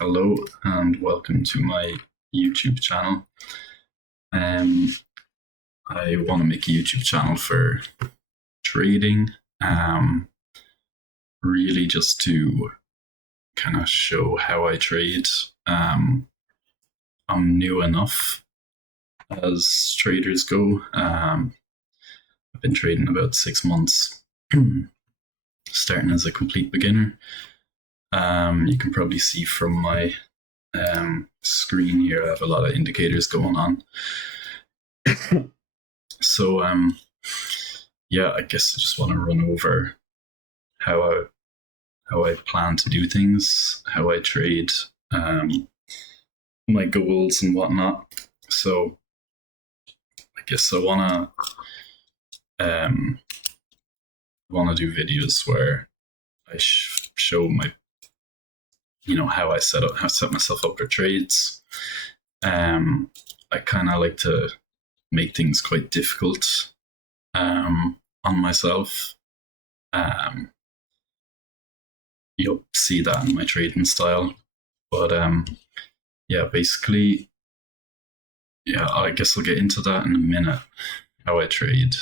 Hello and welcome to my YouTube channel. Um, I want to make a YouTube channel for trading, really just to kind of show how I trade. I'm new enough as traders go. I've been trading about 6 months, starting as a complete beginner. You can probably see from my screen here, I have a lot of indicators going on. So, yeah, I guess I just want to run over how I plan to do things, how I trade, my goals and whatnot. So, I guess I wanna do videos where I show my, how I set myself up for trades. I kind of like to make things quite difficult on myself. You'll see that in my trading style. But yeah, basically, yeah, I guess I'll get into that in a minute, how I trade.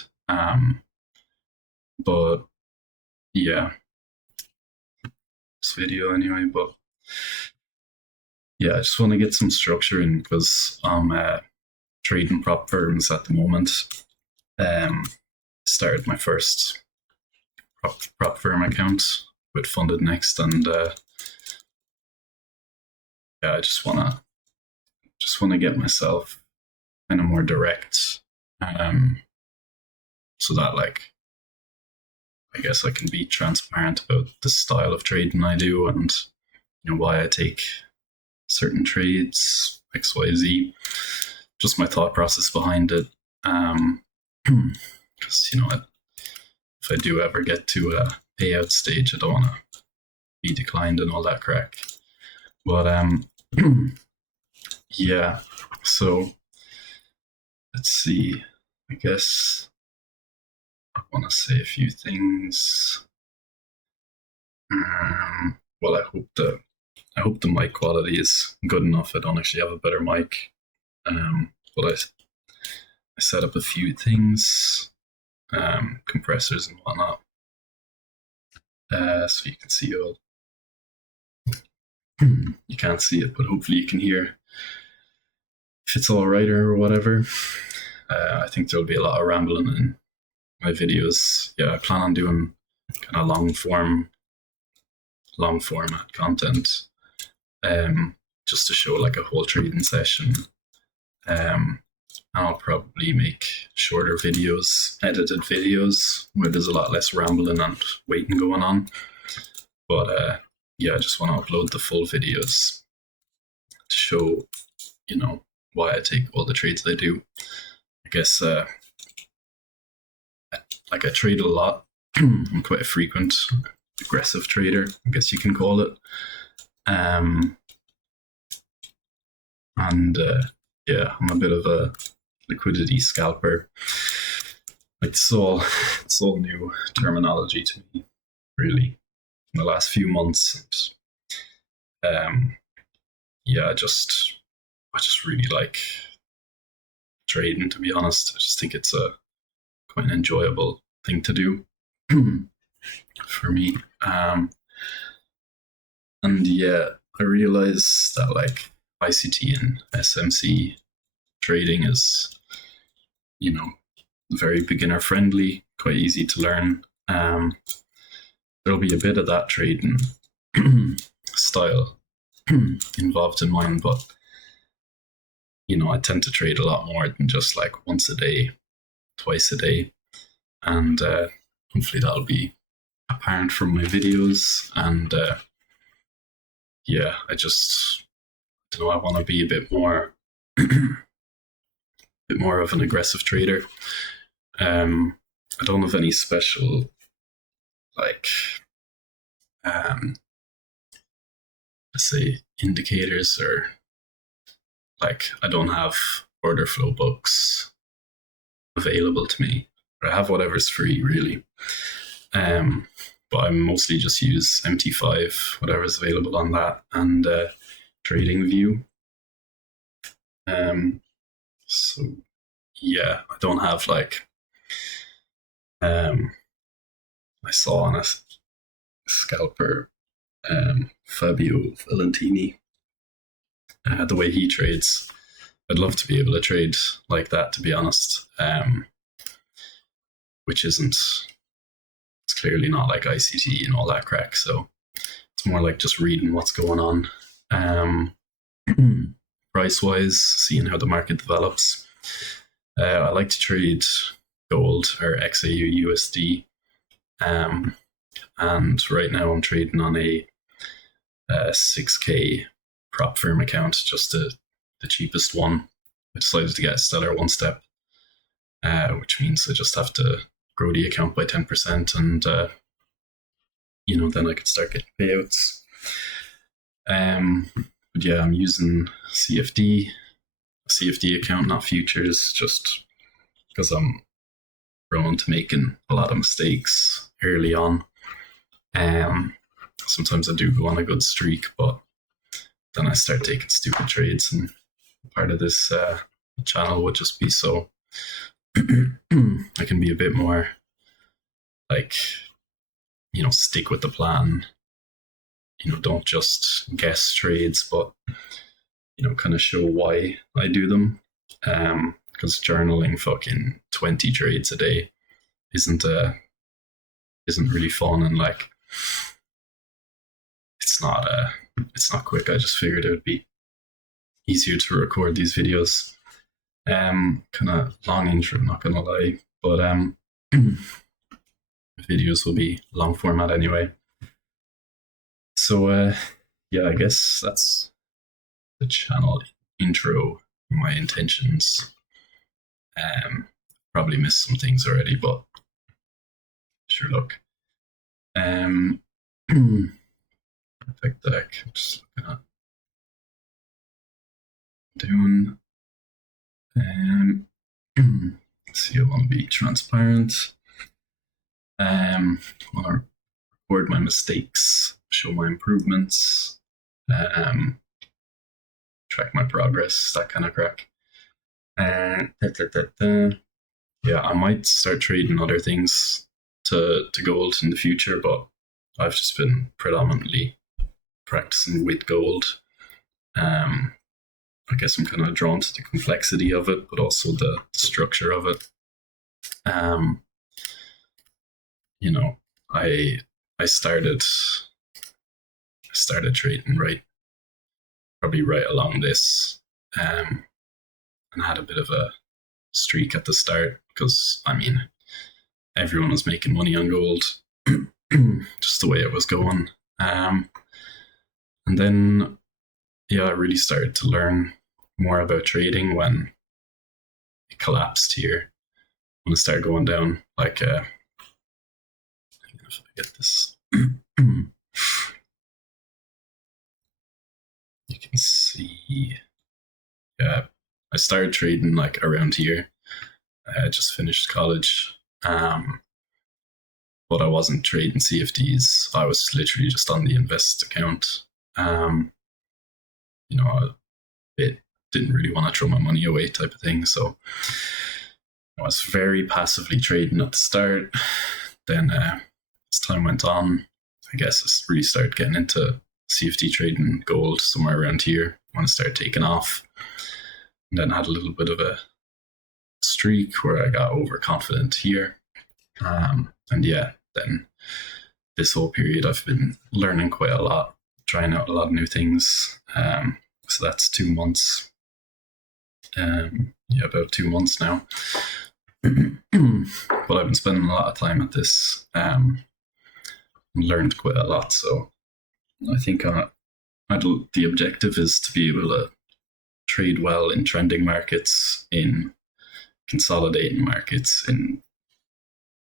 But yeah, this video anyway. But yeah, I just want to get some structure in because I'm trading prop firms at the moment. Started my first prop firm account with Funded Next, and yeah, I just wanna get myself kind of more direct, so that I guess I can be transparent about the style of trading I do and why I take certain trades, XYZ, just my thought process behind it. Because if I do ever get to a payout stage, I don't want to be declined and all that crack. But yeah, so let's see. I guess I want to say a few things. Well, I hope the mic quality is good enough. I don't actually have a better mic, but I set up a few things, compressors and whatnot, so you can see all. You can't see it, but hopefully you can hear if it's all right or whatever. I think there'll be a lot of rambling in my videos. Yeah, I plan on doing kind of long format content, just to show like a whole trading session. I'll probably make shorter videos, edited videos, where there's a lot less rambling and waiting going on. But yeah, I just want to upload the full videos to show, why I take all the trades I do. I guess, I trade a lot. I'm quite a frequent, aggressive trader, I guess you can call it. And yeah, I'm a bit of a liquidity scalper. Like it's all new terminology to me, really, in the last few months. Yeah, I just really like trading, to be honest. I just think it's a quite an enjoyable thing to do for me. And yeah, I realized that like ICT and SMC trading is, very beginner friendly, quite easy to learn. There'll be a bit of that trading style involved in mine, but I tend to trade a lot more than just like once a day, twice a day, and hopefully that'll be apparent from my videos. And yeah, I want to be a bit more of an aggressive trader. I don't have any special let's say indicators, or I don't have order flow books available to me. I have whatever's free, really. But I mostly just use MT5, whatever's available on that. And trading view. So yeah, I don't have like I saw on a scalper Fabio Valentini, the way he trades. I'd love to be able to trade like that, to be honest. Which isn't, it's clearly not like ICT and all that crack. So it's more like just reading what's going on. Price wise, seeing how the market develops. I like to trade gold or XAU USD. And right now I'm trading on a 6K prop firm account, just the cheapest one. I decided to get Stellar one step, which means I just have to grow the account by 10%, and then I could start getting payouts. But yeah, I'm using CFD account, not futures, just because I'm prone to making a lot of mistakes early on. Sometimes I do go on a good streak, but then I start taking stupid trades, and part of this channel would just be so I can be a bit more like, stick with the plan. Don't just guess trades, but kind of show why I do them. Because journaling fucking 20 trades a day isn't really fun, and like it's not quick. I just figured it would be easier to record these videos. Kind of long intro, not gonna lie, but videos will be long format anyway. So yeah, I guess that's the channel intro, my intentions. Probably missed some things already, but sure, look. Perfect deck. Just looking at doing. See, I want to be transparent. I want to record my mistakes, show my improvements, track my progress, that kind of crack. Yeah, I might start trading other things to gold in the future, but I've just been predominantly practicing with gold. I guess I'm kind of drawn to the complexity of it, but also the structure of it. I started trading probably right along this, and had a bit of a streak at the start because everyone was making money on gold, just the way it was going. And then I really started to learn more about trading when it collapsed here. When it started going down, like if I get this, you can see. Yeah, I started trading like around here. I just finished college, but I wasn't trading CFDs. I was literally just on the invest account. It didn't really want to throw my money away type of thing. So I was very passively trading at the start. Then as time went on, I guess I really started getting into CFD trading gold somewhere around here when it started taking off. And then had a little bit of a streak where I got overconfident here. And yeah, then this whole period I've been learning quite a lot, trying out a lot of new things. So that's 2 months. About 2 months now. But I've been spending a lot of time at this. Learned quite a lot. So I think the objective is to be able to trade well in trending markets, in consolidating markets, in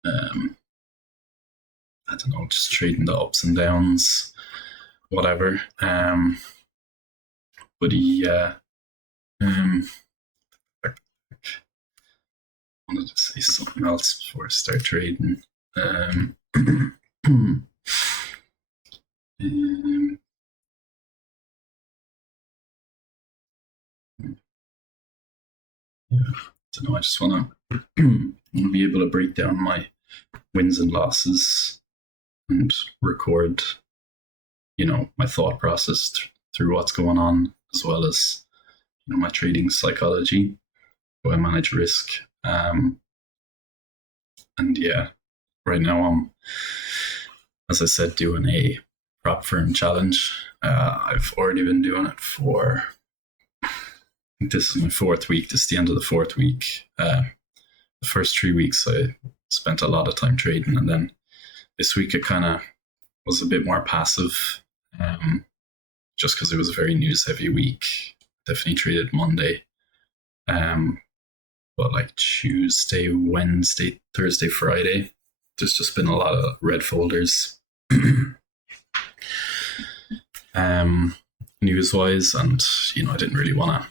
I don't know, just trading the ups and downs, whatever. But yeah, I wanted to say something else before I start trading. yeah, I don't know. I just want to be able to break down my wins and losses and record, my thought process through what's going on, as well as my trading psychology, how I manage risk. And yeah, right now I'm, as I said, doing a prop firm challenge. I've already been doing it for, I think this is my fourth week. This is the end of the fourth week. The first 3 weeks I spent a lot of time trading, and then this week it kind of was a bit more passive, just because it was a very news heavy week. Definitely traded Monday. But like Tuesday, Wednesday, Thursday, Friday, there's just been a lot of red folders, news wise, and I didn't really want to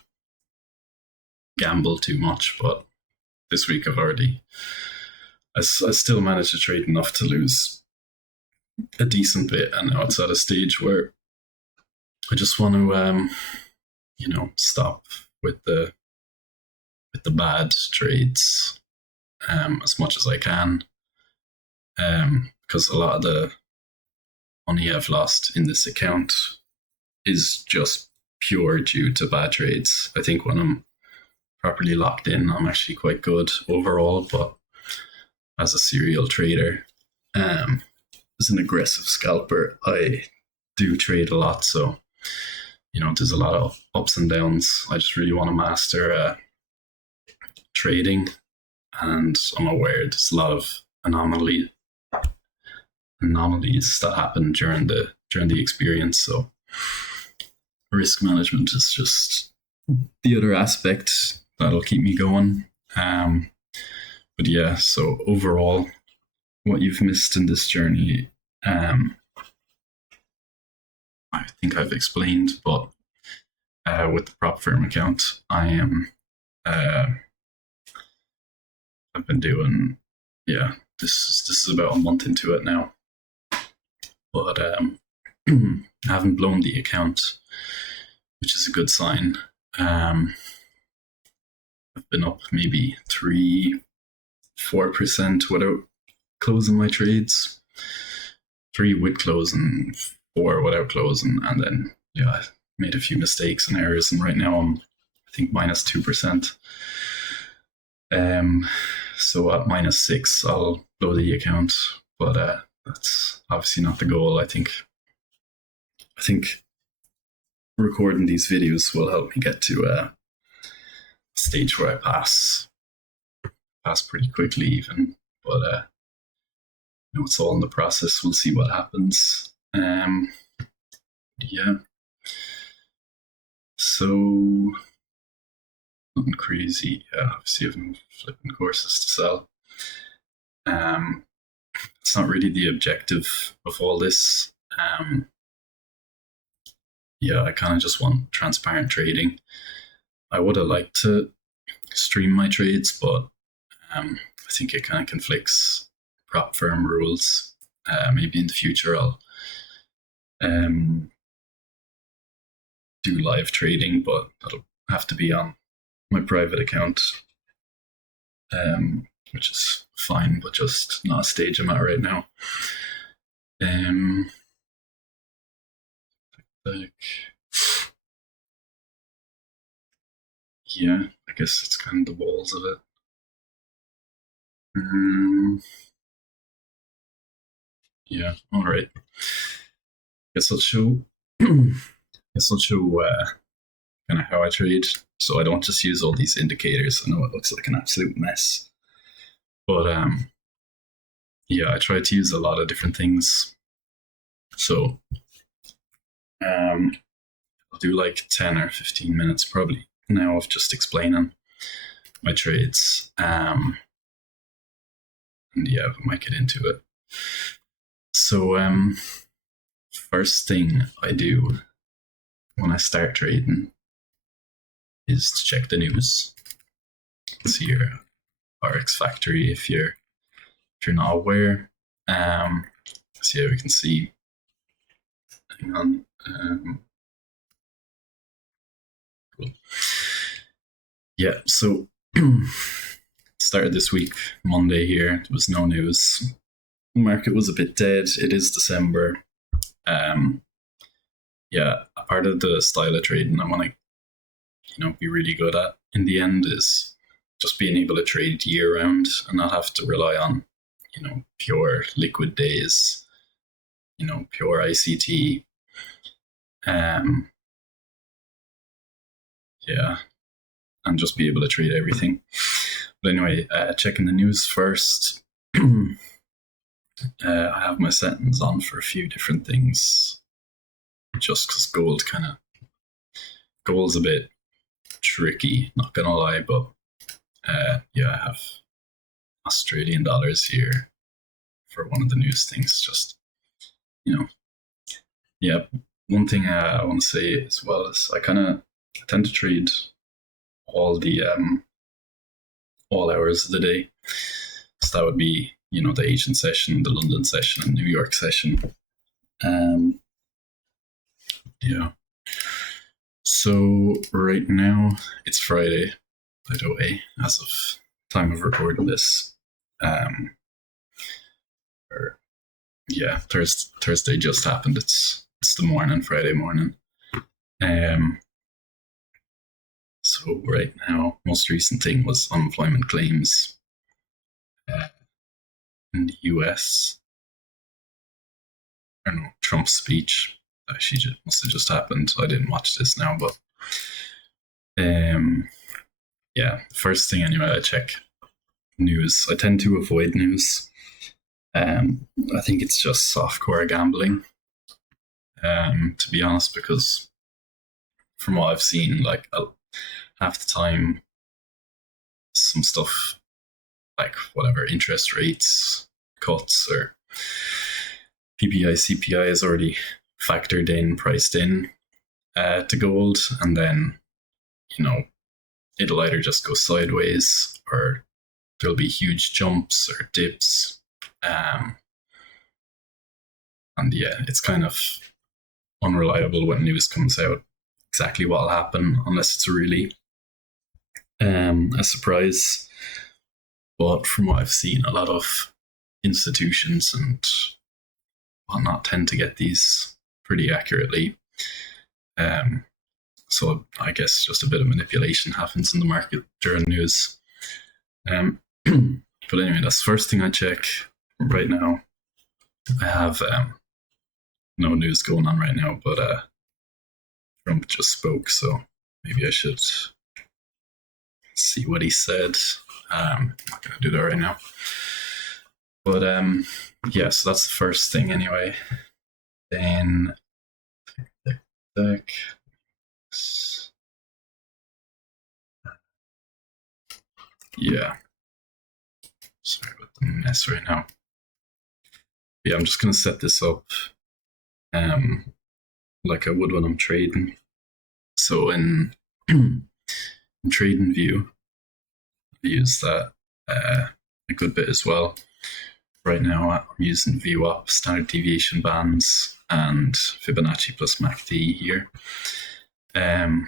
gamble too much. But this week I still managed to trade enough to lose a decent bit, and now it's at a stage where I just want to, stop with the bad trades as much as I can, because a lot of the money I've lost in this account is just pure due to bad trades. I think when I'm properly locked in, I'm actually quite good overall, but as a serial trader, as an aggressive scalper, I do trade a lot, so there's a lot of ups and downs. I just really want to master trading, and I'm aware there's a lot of anomalies that happen during the experience. So risk management is just the other aspect that'll keep me going. But yeah, so overall, what you've missed in this journey, I think I've explained, but with the prop firm account, I've been doing, yeah, this is about a month into it now, but I haven't blown the account, which is a good sign. I've been up maybe 3-4% without closing my trades, 3 with closing, 4 without closing, and then I made a few mistakes and errors, and right now I'm, I think, minus 2%. So at -6, I'll blow the account, but that's obviously not the goal. I think recording these videos will help me get to a stage where I pass pretty quickly, even. But it's all in the process. We'll see what happens. Yeah. So nothing crazy. Obviously, I've been flipping courses to sell. It's not really the objective of all this. I kind of just want transparent trading. I would have liked to stream my trades, but I think it kind of conflicts prop firm rules. Maybe in the future I'll do live trading, but that'll have to be on my private account, which is fine, but just not a stage I'm at right now. Yeah, I guess it's kind of the walls of it. Yeah, all right. Guess I'll show. Kind of how I trade, so I don't just use all these indicators. I know it looks like an absolute mess, but I try to use a lot of different things. So I'll do like 10 or 15 minutes probably now of just explaining my trades. And we might get into it. So first thing I do when I start trading is to check the news. See your RX Factory if you're not aware. So we can see. Hang on. Cool. Yeah, so started this week, Monday here. There was no news. The market was a bit dead. It is December. Yeah, a part of the style of trading I want to, be really good at in the end is just being able to trade year round and not have to rely on, pure liquid days, pure ICT. Yeah, and just be able to trade everything. But anyway, checking the news first. I have my settings on for a few different things, just because gold's a bit tricky, not gonna lie, but yeah, I have Australian dollars here for one of the news things. Just, yeah. One thing I want to say as well is I tend to trade all the all hours of the day. So that would be, the Asian session, the London session, and New York session. Yeah. So right now it's Friday, by the way, as of time of recording this. Thursday just happened. It's the morning, Friday morning. So right now, most recent thing was unemployment claims in the US. I don't know, Trump's speech actually must have just happened. I didn't watch this now, but yeah, first thing anyway, I check news. I tend to avoid news. I think it's just softcore gambling, to be honest, because from what I've seen, like half the time, some stuff like whatever interest rates cuts or PPI, CPI is already factored in, priced in to gold, and then it'll either just go sideways or there'll be huge jumps or dips. And yeah, it's kind of unreliable when news comes out exactly what'll happen unless it's really a surprise. But from what I've seen, a lot of institutions and whatnot tend to get these pretty accurately. So I guess just a bit of manipulation happens in the market during news. But anyway, that's the first thing I check right now. I have no news going on right now, but Trump just spoke, so maybe I should see what he said. I'm not going to do that right now. But yeah, so that's the first thing anyway. Then, yeah. Sorry about the mess right now. Yeah, I'm just going to set this up like I would when I'm trading. So in trading view, I use that a good bit as well. Right now I'm using VWAP, standard deviation bands, and Fibonacci plus MACD here. Right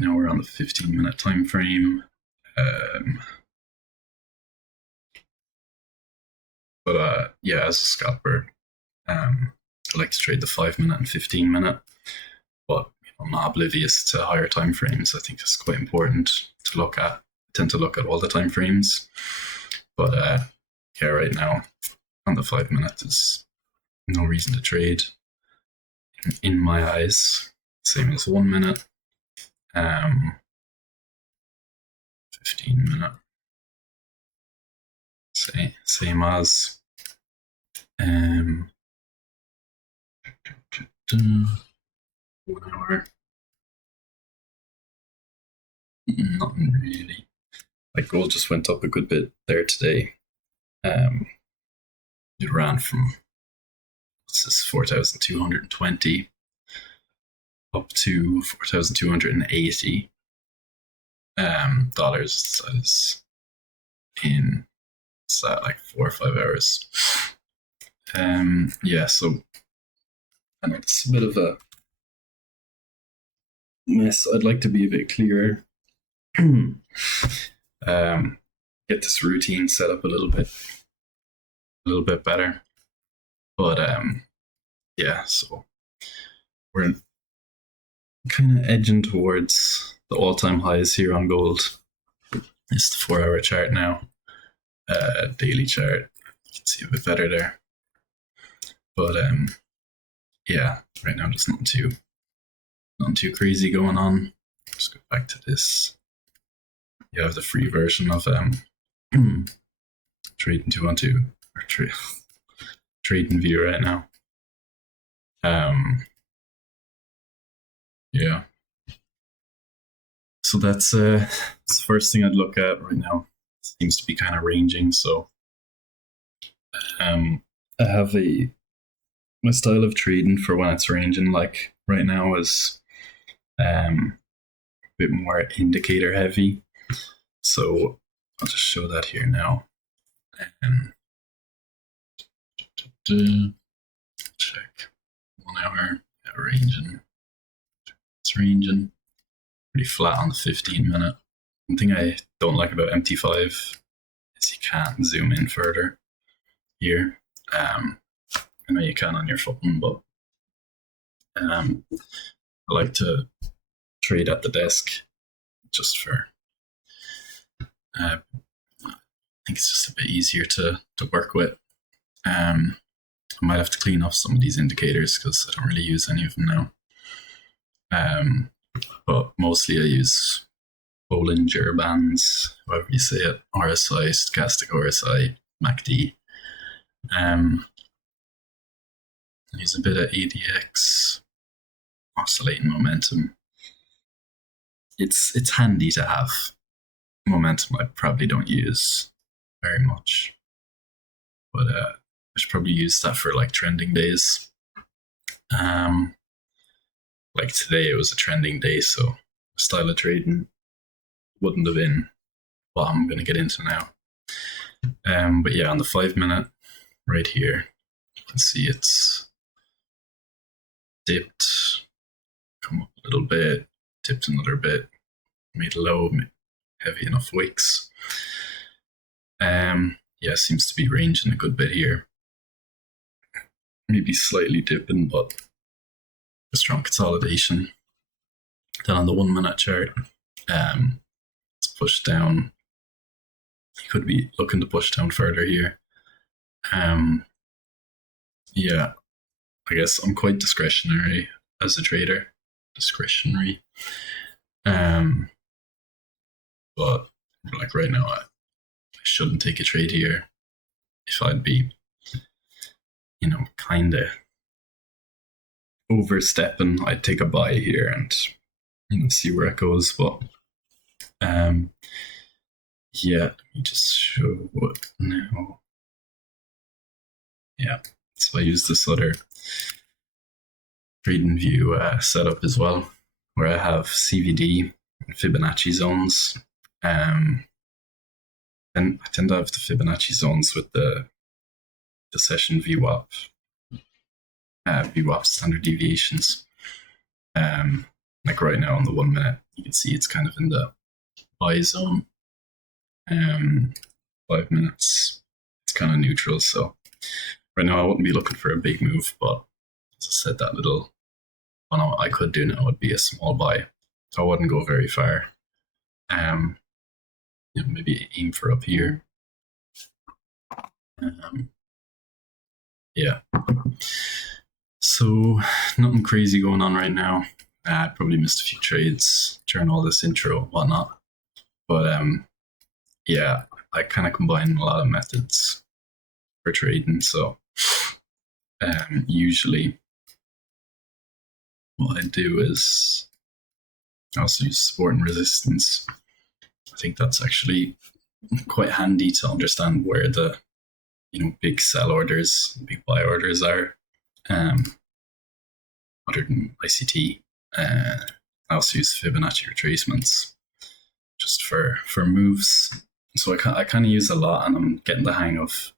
now we're on the 15-minute time frame. But yeah, as a scalper, I like to trade the 5-minute and 15-minute. But I'm not oblivious to higher time frames. I think it's quite important to look at. I tend to look at all the time frames. But yeah, right now on the 5-minute, there's no reason to trade in my eyes. Same as 1-minute, 15-minute, same as 1 hour. Nothing really. Like gold just went up a good bit there today. It ran from 4,220 up to 4,280 dollars. That is in like 4 or 5 hours. Yeah, so I know it's a bit of a mess. I'd like to be a bit clearer get this routine set up a little bit better. But yeah, so we're kind of edging towards the all-time highs here on gold. It's the 4-hour chart now. Daily chart, you can see a bit better there. But yeah, right now there's nothing too crazy going on. Just go back to this. You have the free version of Trading 212 or Trading View right now. Yeah. So that's the first thing I'd look at right now. It seems to be kind of ranging. So I have my style of trading for when it's ranging, like right now, is a bit more indicator heavy. So I'll just show that here now. Check 1 hour. Yeah, ranging. It's ranging pretty flat on the 15-minute. One thing I don't like about MT5 is you can't zoom in further here. I know you can on your phone, but I like to trade at the desk just for. I think it's just a bit easier to work with. I might have to clean off some of these indicators because I don't really use any of them now. But mostly I use Bollinger Bands, however you say it, RSI, stochastic RSI, MACD. I use a bit of ADX, oscillating momentum. It's handy to have. Momentum I probably don't use very much, but I should probably use that for like trending days. Like today it was a trending day, so style of trading wouldn't have been what I'm going to get into now. But yeah, on the 5-minute right here, you can see it's dipped, come up a little bit, dipped another bit, made low, heavy enough wicks. Yeah, seems to be ranging a good bit here. Maybe slightly dipping, but a strong consolidation. Then on the 1-minute chart, it's pushed down. You could be looking to push down further here. Yeah, I guess I'm quite discretionary as a trader. Discretionary. But like right now, I shouldn't take a trade here. If I'd be, kind of overstepping, I'd take a buy here and see where it goes. But yeah, let me just show what now. Yeah, so I use this other Trading View setup as well, where I have CVD and Fibonacci zones. And I tend to have the Fibonacci zones with the session VWAP, VWAP standard deviations. Like right now on the 1 minute, you can see it's kind of in the buy zone. 5 minutes, it's kind of neutral. So right now I wouldn't be looking for a big move, but as I said, that little one I could do now would be a small buy. I wouldn't go very far. Maybe aim for up here. Yeah. So nothing crazy going on right now. I probably missed a few trades during all this intro and whatnot. But yeah, I kind of combine a lot of methods for trading. So usually what I do is I also use support and resistance. I think that's actually quite handy to understand where the big sell orders, big buy orders are. Other than ICT, I also use Fibonacci retracements just for moves. So I kind of use a lot, and I'm getting the hang of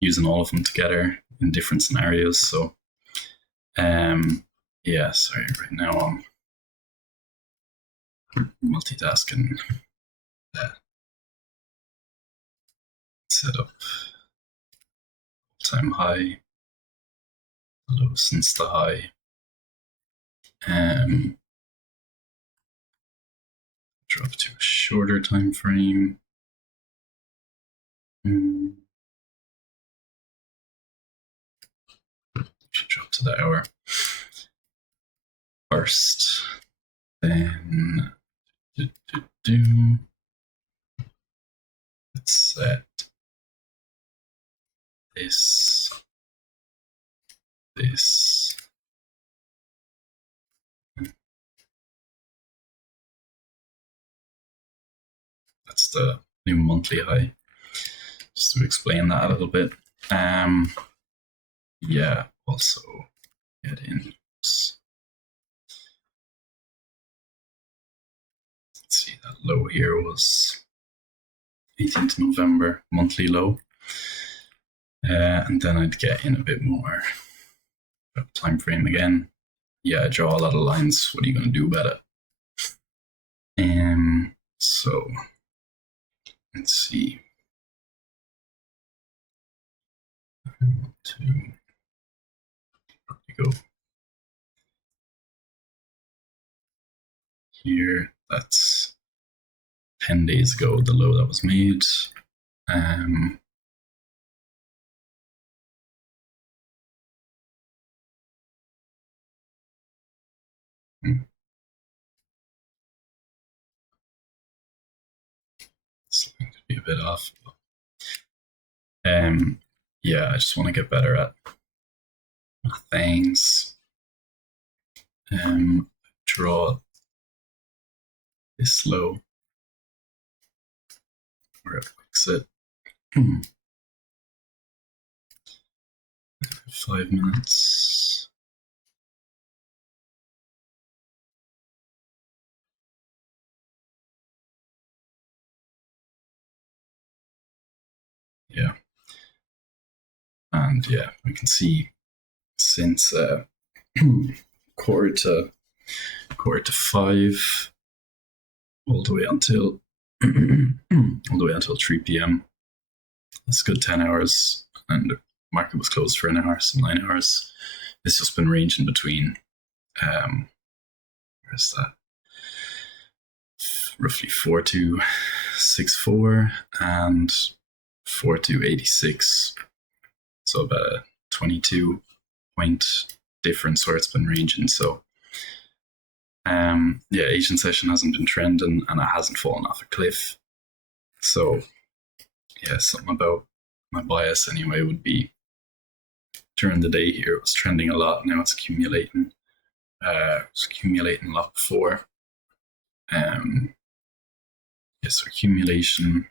using all of them together in different scenarios. So, yeah, sorry, right now I'm multitasking. set up time high, low since the high. Drop to a shorter time frame. Should drop to the hour first. Then let's set this. That's the new monthly high. Just to explain that a little bit. Yeah, also get in. Let's see, that low here was 18th November, monthly low. And then I'd get in a bit more time frame again. Yeah, I draw a lot of lines. What are you going to do about it? So let's see. Go here. That's 10 days ago, the low that was made. It's going to be a bit off. Yeah, I just want to get better at things. Draw this low where it wicks it. 5 minutes. Yeah. And yeah, we can see since quarter to 5 all the way until 3 p.m. That's a good 10 hours, and the market was closed for an hour, so 9 hours. It's just been ranging between where's that? Roughly 4264 and 4286. So about a 22 point difference where it's been ranging. So yeah, Asian session hasn't been trending and it hasn't fallen off a cliff. So yeah, something about my bias anyway would be during the day here it was trending a lot. Now it's accumulating. It's accumulating a lot before. Yes, accumulation,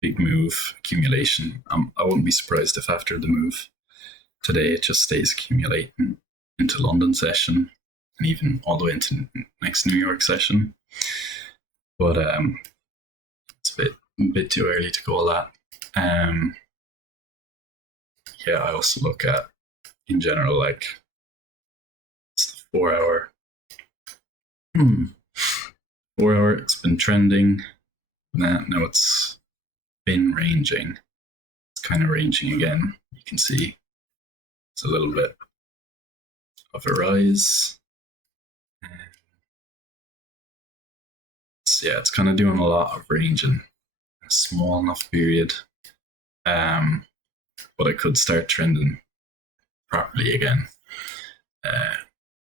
big move, accumulation. I wouldn't be surprised if after the move today it just stays accumulating into London session and even all the way into next New York session. But it's a bit too early to call that. Yeah, I also look at in general like it's the 4 hour. 4 hour, it's been trending. Now it's been ranging. It's kind of ranging again. You can see it's a little bit of a rise. So yeah, it's kind of doing a lot of range in a small enough period. But I could start trending properly again.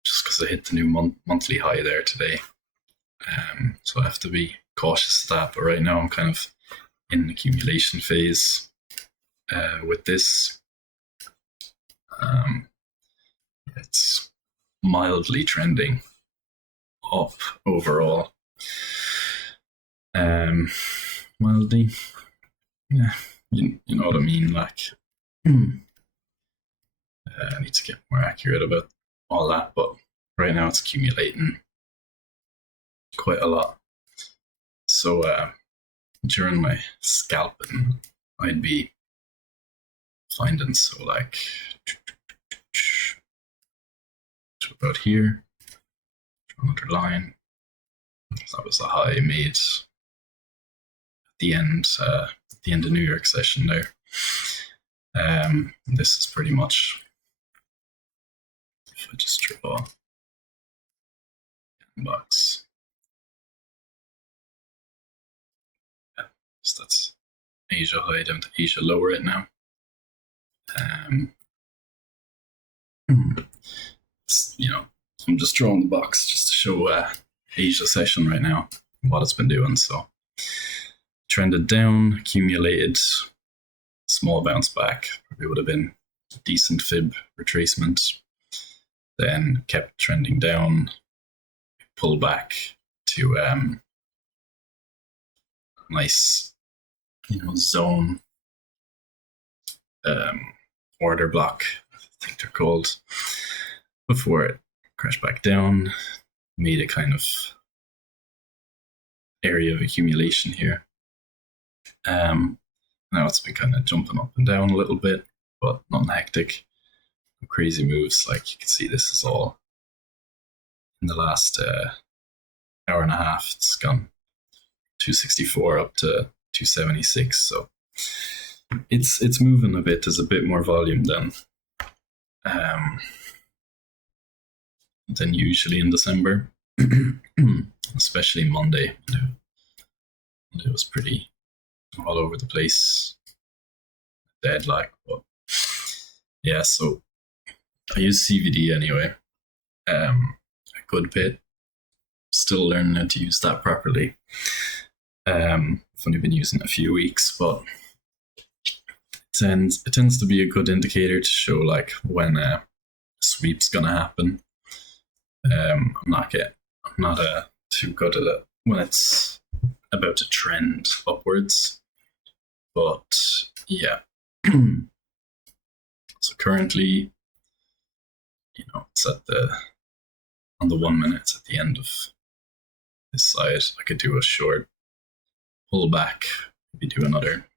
Just because I hit the new monthly high there today. So I have to be cautious of that. But right now I'm kind of in an accumulation phase with this. It's mildly trending up overall. Mildly, yeah, you know what I mean. Like, I need to get more accurate about all that, but right now it's accumulating quite a lot. So during my scalping, I'd be finding like to about here, another line. That was a high made the end of New York session there. This is pretty much, if I just draw box, yeah, so that's Asia high down to Asia low right now. You know, I'm just drawing the box just to show Asia session right now, what it's been doing. So trended down, accumulated, small bounce back. Probably would have been a decent fib retracement. Then kept trending down, pull back to nice, zone order block, I think they're called, before it crashed back down, made a kind of area of accumulation here. Now it's been kind of jumping up and down a little bit, but nothing hectic. Crazy moves. Like you can see, this is all in the last hour and a half. It's gone 264 up to 276. So it's moving a bit. There's a bit more volume than usually in December, especially Monday. It was pretty all over the place, dead like. But yeah, so I use CVD anyway, a good bit. Still learning how to use that properly. I've only been using it a few weeks, but it tends to be a good indicator to show like when a sweep's gonna happen. I'm not too good at it when it's about to trend upwards, but yeah. So currently, it's on the 1 minute, it's at the end of this side. I could do a short pull back, maybe do another,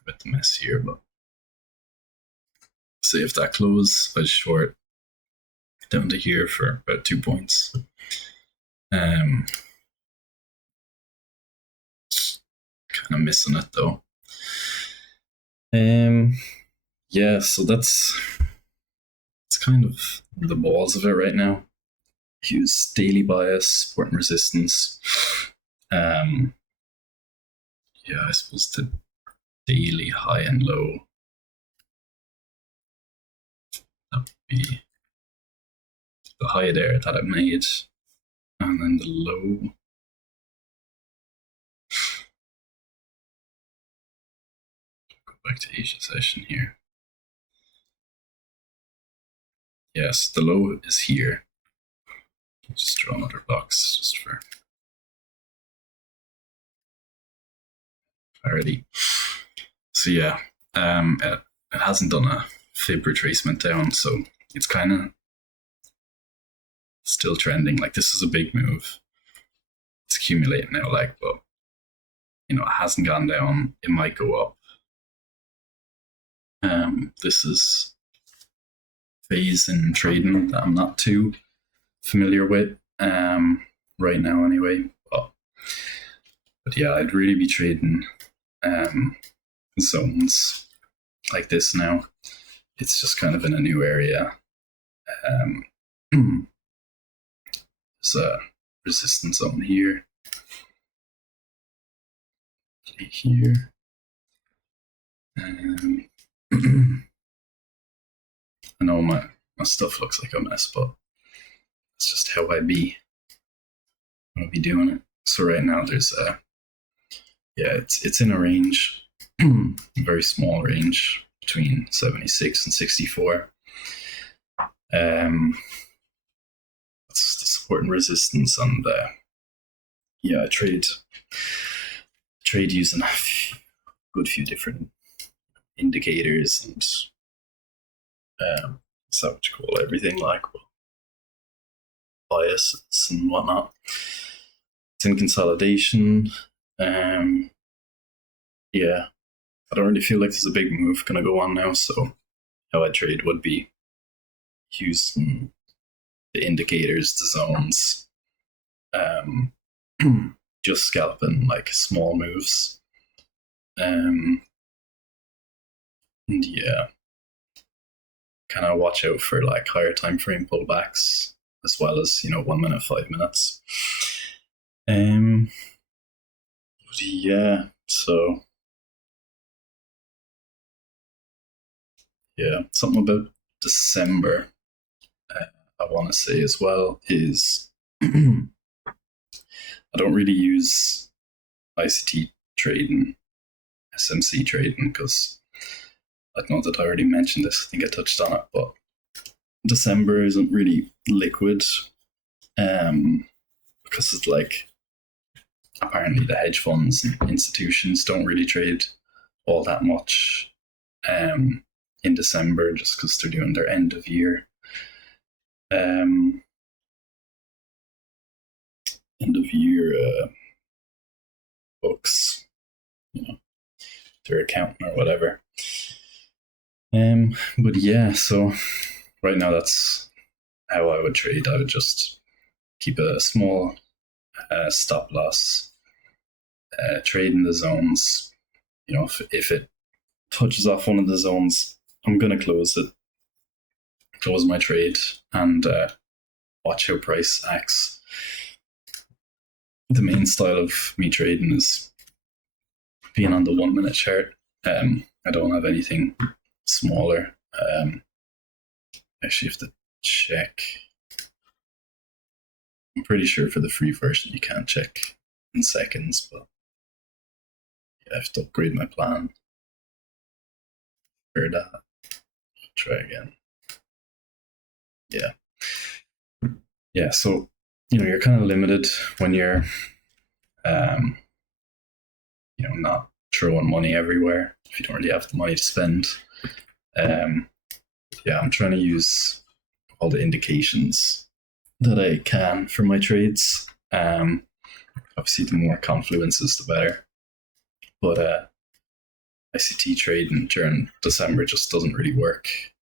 a bit the mess here, but say if that close, I short down to here for about 2 points. Kind of missing it though. Yeah, so that's kind of the balls of it right now. Use daily bias, support and resistance. Yeah, I suppose the daily high and low, that would be the high there that I made, and then the low. Go back to Asia session here. Yes, the low is here. I'll just draw another box just for clarity. So yeah, it hasn't done a fib retracement down, so it's kind of still trending. Like this is a big move. It's accumulating now, like, but it hasn't gone down. It might go up. This is phase in trading that I'm not too familiar with right now anyway. But yeah, I'd really be trading zones like this now. It's just kind of in a new area. There's a resistance zone here. Here. I know my stuff looks like a mess, but it's just how I'll be doing it. So right now there's it's in a range, a very small range between 76 and 64. That's the support and resistance, and I trade using a good few different indicators and so what you call everything, like biases and whatnot. It's in consolidation. Yeah, I don't really feel like there's a big move gonna go on now, so how I trade would be using the indicators, the zones, just scalping like small moves. And yeah, kind of watch out for like higher time frame pullbacks as well as 1 minute, 5 minutes. Yeah, so yeah, something about December I want to say as well is I don't really use ICT trading, SMC trading, because I know that I already mentioned this. I think I touched on it, but December isn't really liquid because it's like apparently the hedge funds and institutions don't really trade all that much in December just because they're doing their end of year um, books, their accounting or whatever. But yeah, so right now that's how I would trade. I would just keep a small stop loss, trade in the zones. If it touches off one of the zones, I'm gonna close my trade, and watch how price acts. The main style of me trading is being on the 1 minute chart. I don't have anything smaller. Actually have to check. I'm pretty sure for the free version you can't check in seconds, but I have to upgrade my plan for that. Try again. Yeah. So you're kind of limited when you're not throwing money everywhere if you don't really have the money to spend. Yeah, I'm trying to use all the indications that I can for my trades. Obviously, the more confluences, the better. But ICT trading during December just doesn't really work,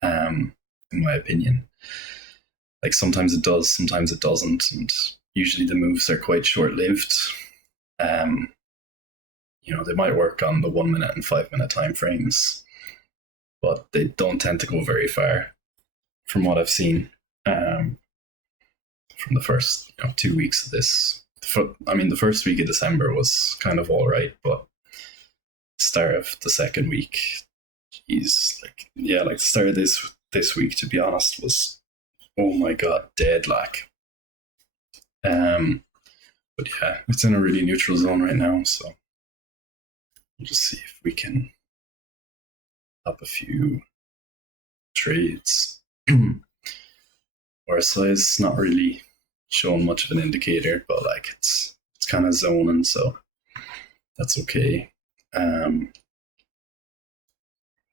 in my opinion. Like sometimes it does, sometimes it doesn't, and usually the moves are quite short-lived. They might work on the 1 minute and 5 minute time frames, but they don't tend to go very far, from what I've seen. From the first 2 weeks of this. The first week of December was kind of all right, but the start of the second week, geez, like the start of this week, to be honest, was, oh my god, dead like. But yeah, it's in a really neutral zone right now, so we'll just see if we can up a few trades. Our size is not really showing much of an indicator, but like it's kind of zoning, so that's okay.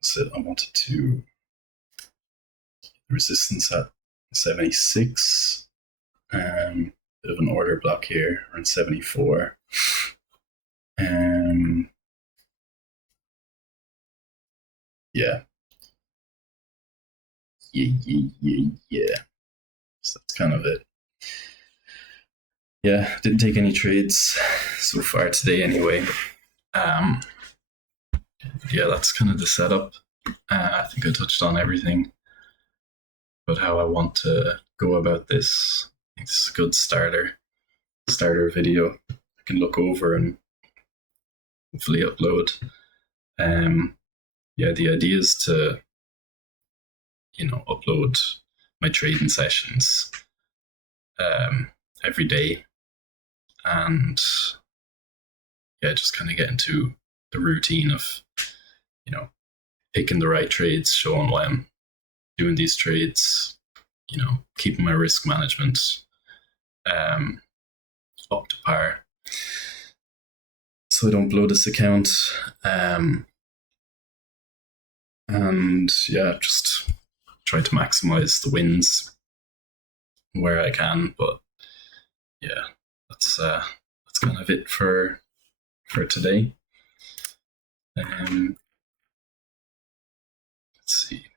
So I wanted to resistance at 76. Bit of an order block here around 74. Yeah. Yeah. So that's kind of it. Yeah, didn't take any trades so far today anyway. Yeah, that's kind of the setup. I think I touched on everything, but how I want to go about this. I think this is a good starter video I can look over and hopefully upload. Yeah, the idea is to upload my trading sessions every day, and yeah, just kind of get into the routine of picking the right trades, showing why I'm doing these trades, keeping my risk management up to par, so I don't blow this account. And yeah, just try to maximize the wins where I can. But yeah, that's kind of it for today. Let's see.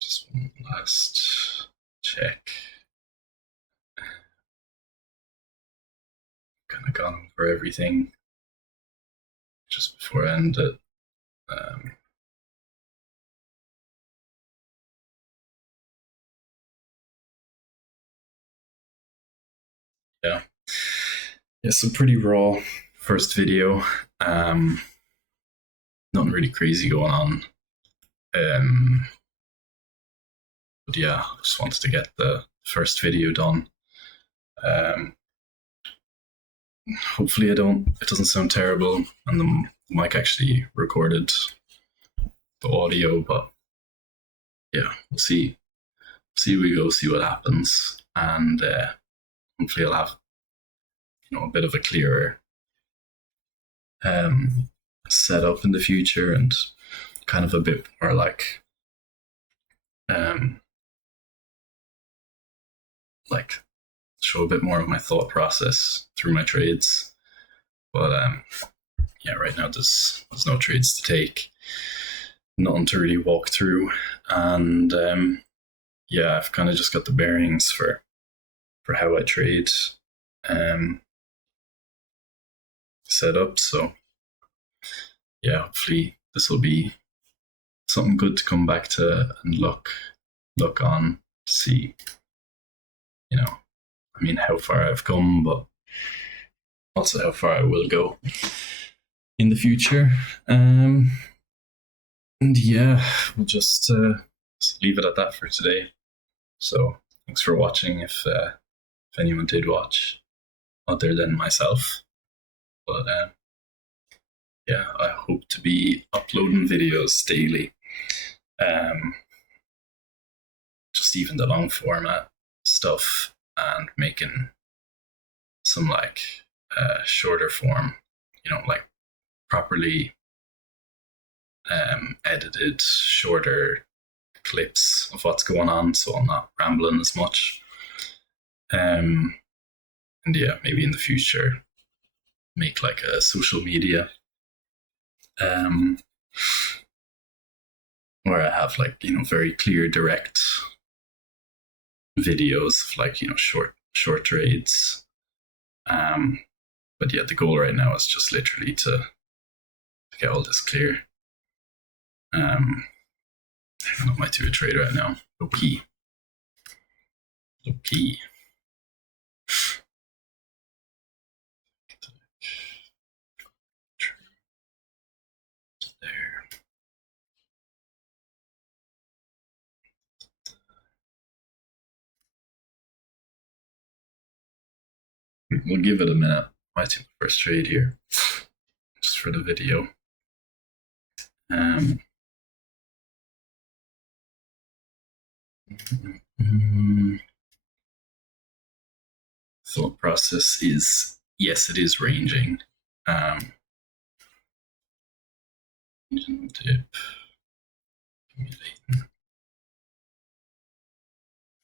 Just one last check. kind of gone over everything just before I end it. Yeah. Yeah, so pretty raw first video. Nothing really crazy going on. But yeah, just wanted to get the first video done. Hopefully it doesn't sound terrible, and the mic actually recorded the audio, but yeah, we'll see. We go, see what happens, and hopefully I'll have a bit of a clearer setup in the future, and kind of a bit more like show a bit more of my thought process through my trades. But yeah, right now there's no trades to take, nothing to really walk through, and yeah, I've kind of just got the bearings for how I trade set up. So yeah, hopefully this will be something good to come back to and look on to see, I mean, how far I've come, but also how far I will go in the future. And yeah, we'll just leave it at that for today. So thanks for watching, if anyone did watch, other than myself. But yeah, I hope to be uploading videos daily. Just even the long format stuff, and making some like shorter form, like properly edited shorter clips of what's going on, so I'm not rambling as much. And yeah, maybe in the future make like a social media where I have like very clear, direct videos of like short trades. But yeah, the goal right now is just literally to get all this clear. I'm not my to a trade right now. Okay. There. We'll give it a minute. Might do my first trade here, just for the video. Thought process is, yes, it is ranging. Dip. Accumulating.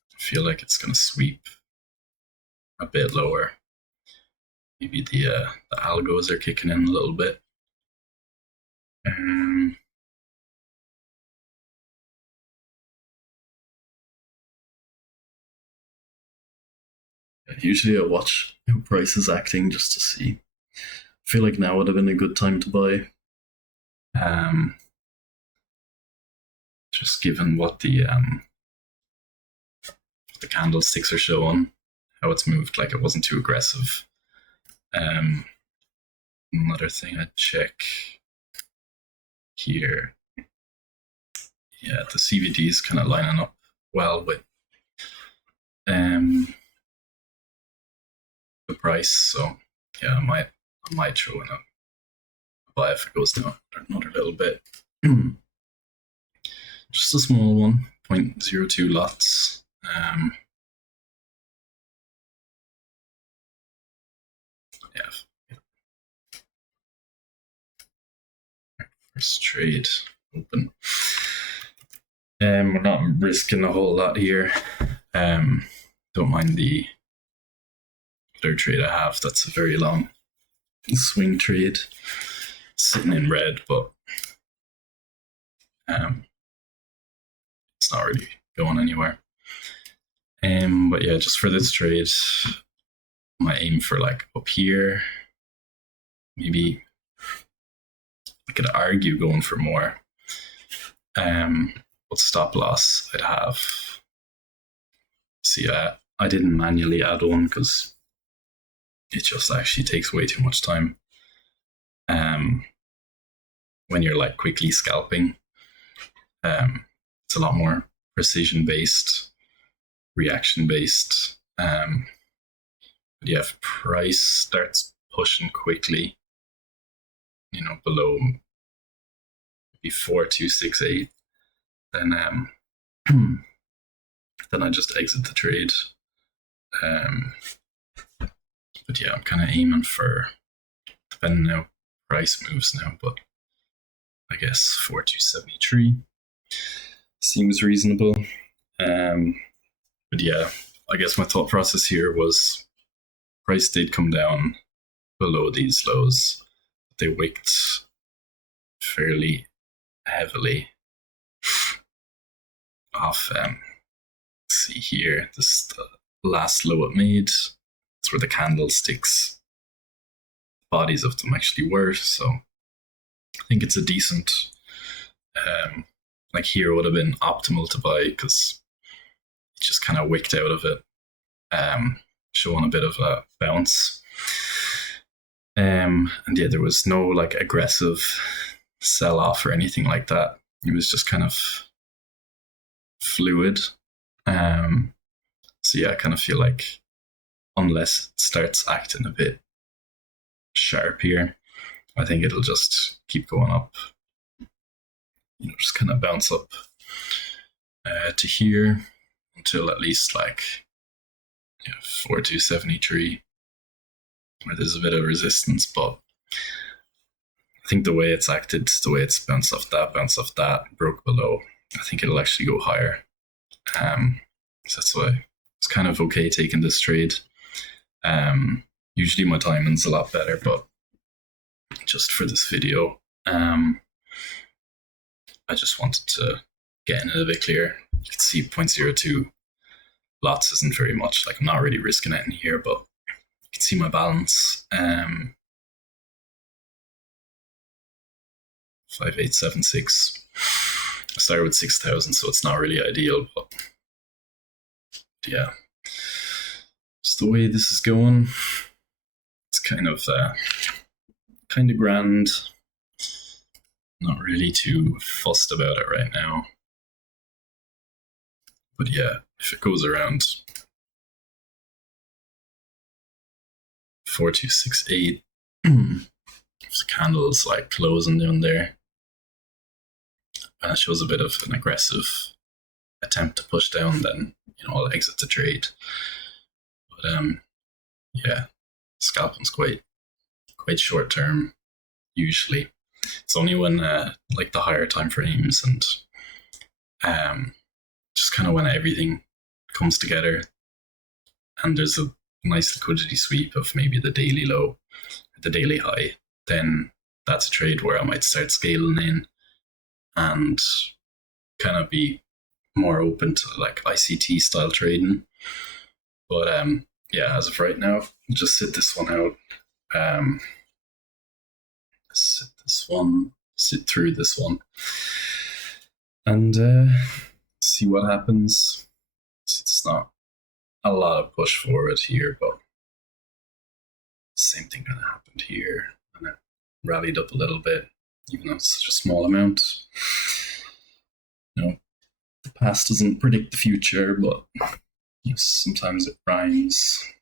I feel like it's going to sweep a bit lower. Maybe the algos are kicking in a little bit. Usually I watch how price is acting just to see. I feel like now would have been a good time to buy. Just given what the candlesticks are showing, how it's moved, like it wasn't too aggressive. Another thing I'd check here. Yeah, the CVD is kind of lining up well with the price. So yeah, I might throw in a buy if it goes down another little bit. Just a small one, 0.02 lots. Yeah. First trade open. We're not risking a whole lot here. Don't mind the other trade I have. That's a very long swing trade, sitting in red, but it's not really going anywhere. But yeah, just for this trade, might aim for like up here. Maybe I could argue going for more. What stop loss I'd have? See, I didn't manually add one because it just actually takes way too much time. When you're like quickly scalping, it's a lot more precision based, reaction based. But yeah, if price starts pushing quickly, below maybe 4268, then then I just exit the trade. But yeah, I'm kind of aiming for, depending how price moves now, but I guess 4273 seems reasonable. But yeah, I guess my thought process here was price did come down below these lows. They wicked fairly heavily off. Let's see here, this is the last low it made. It's where the candlesticks, bodies of them actually were. So I think it's a decent, like here would have been optimal to buy because it just kind of wicked out of it, showing a bit of a bounce. And yeah, there was no like aggressive sell off or anything like that. It was just kind of fluid. So yeah, I kind of feel like unless it starts acting a bit sharp here, I think it'll just keep going up. Just kind of bounce up to here until at least like 4273, where there's a bit of resistance. But I think the way it's acted, the way it's bounced off that, broke below, I think it'll actually go higher. So that's why it's kind of okay taking this trade. Usually my timing's a lot better, but just for this video, I just wanted to get in it a bit clearer. You can see 0.02 lots isn't very much. Like I'm not really risking it in here, but you can see my balance. 5876. I started with 6,000, so it's not really ideal, but yeah, just the way this is going, it's kind of grand. Not really too fussed about it right now. But yeah, if it goes around 4268, if the candle's like closing down there, and it shows a bit of an aggressive attempt to push down, then I'll exit the trade. But yeah, scalping's quite short term usually. It's only when like the higher time frames and just kind of when everything comes together and there's a nice liquidity sweep of maybe the daily low, the daily high, then that's a trade where I might start scaling in and kind of be more open to like ICT style trading. But yeah, as of right now, I'll just sit this one out. Sit through this one, and see what happens. It's not a lot of push forward here, but same thing kind of happened here, and it rallied up a little bit, even though it's such a small amount. The past doesn't predict the future, but sometimes it rhymes,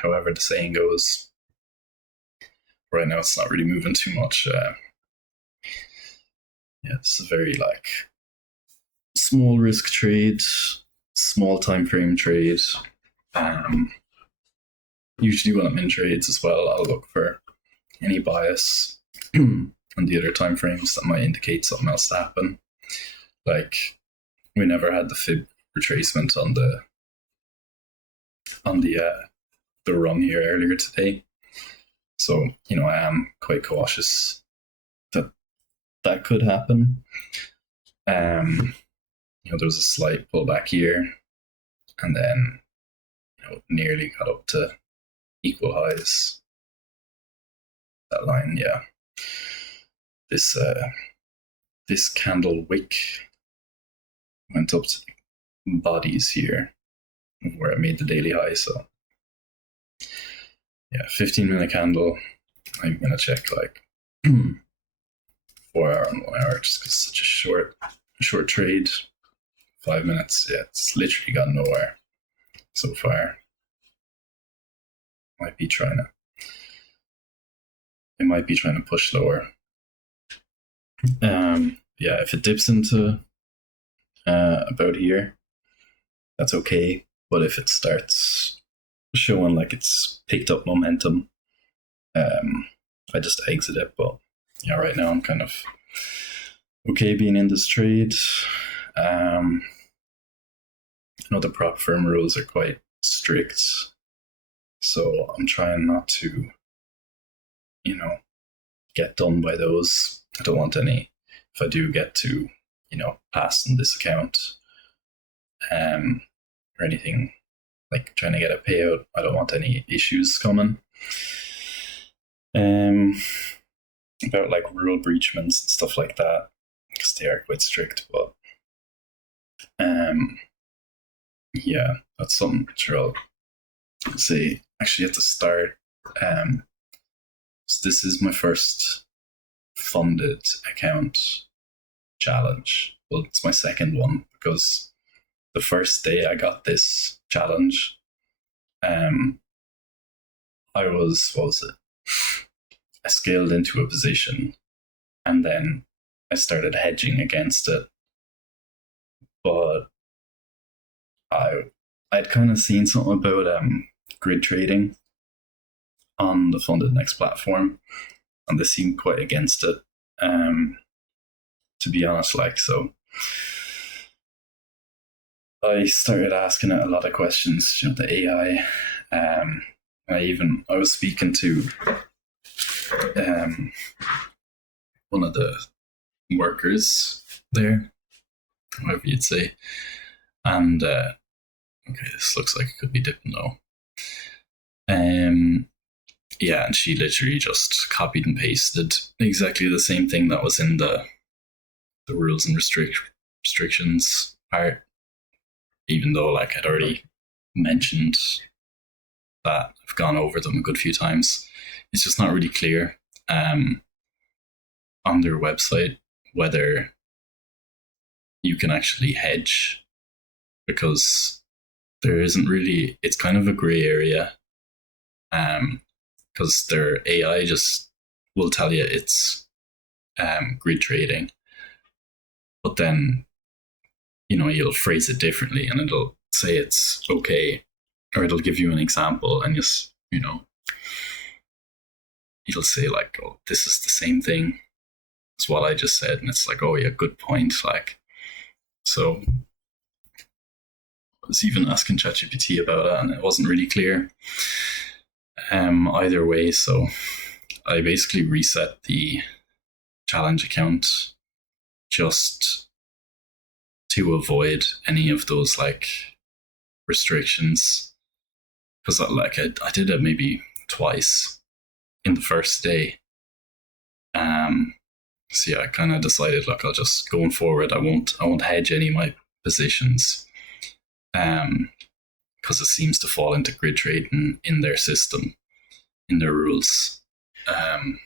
however the saying goes. Right now it's not really moving too much. Yeah, this is a very like small risk trade, small time frame trade. Usually when I'm in trades as well, I'll look for any bias on the other time frames that might indicate something else to happen. Like we never had the fib retracement on the run here earlier today. So, I am quite cautious that could happen. There was a slight pullback here, and then, nearly got up to equal highs. That line, yeah. This candle wick went up to the bodies here where I made the daily high. So yeah, 15-minute candle. I'm gonna check like 4 hour and 1 hour just because it's such a short trade. 5 minutes, yeah, it's literally got nowhere so far. It might be trying to push lower. Yeah, if it dips into about here, that's okay. But if it starts showing like it's picked up momentum, I just exit it. But yeah, right now I'm kind of okay being in this trade. I know the prop firm rules are quite strict, so I'm trying not to, get done by those. I don't want any. If I do get to, pass in this account, or anything like trying to get a payout, I don't want any issues coming. About like rule breachments and stuff like that, because they are quite strict. But yeah, that's something sure I'll say actually at the start. So this is my first funded account challenge. Well, it's my second one because the first day I got this challenge, I scaled into a position and then I started hedging against it. But I'd kind of seen something about grid trading on the Funded Next platform, and they seemed quite against it, to be honest. So I started asking it a lot of questions, the AI. I was speaking to one of the workers there, whatever you'd say, and okay, this looks like it could be dipping low. Yeah, and she literally just copied and pasted exactly the same thing that was in the rules and restrictions part, even though like I'd already mentioned that I've gone over them a good few times. It's just not really clear on their website whether you can actually hedge, because there isn't really, it's kind of a gray area, because their AI just will tell you it's grid trading, but then you'll phrase it differently and it'll say it's okay, or it'll give you an example and just it'll say like, oh, this is the same thing as what I just said, and it's like, oh yeah, good point. Like, so I was even asking ChatGPT about it and it wasn't really clear either way. So I basically reset the challenge account just to avoid any of those like restrictions, because I did it maybe twice in the first day. So yeah, I kind of decided, like, I'll just, going forward, I won't hedge any of my positions, because it seems to fall into grid trading in their system, in their rules. And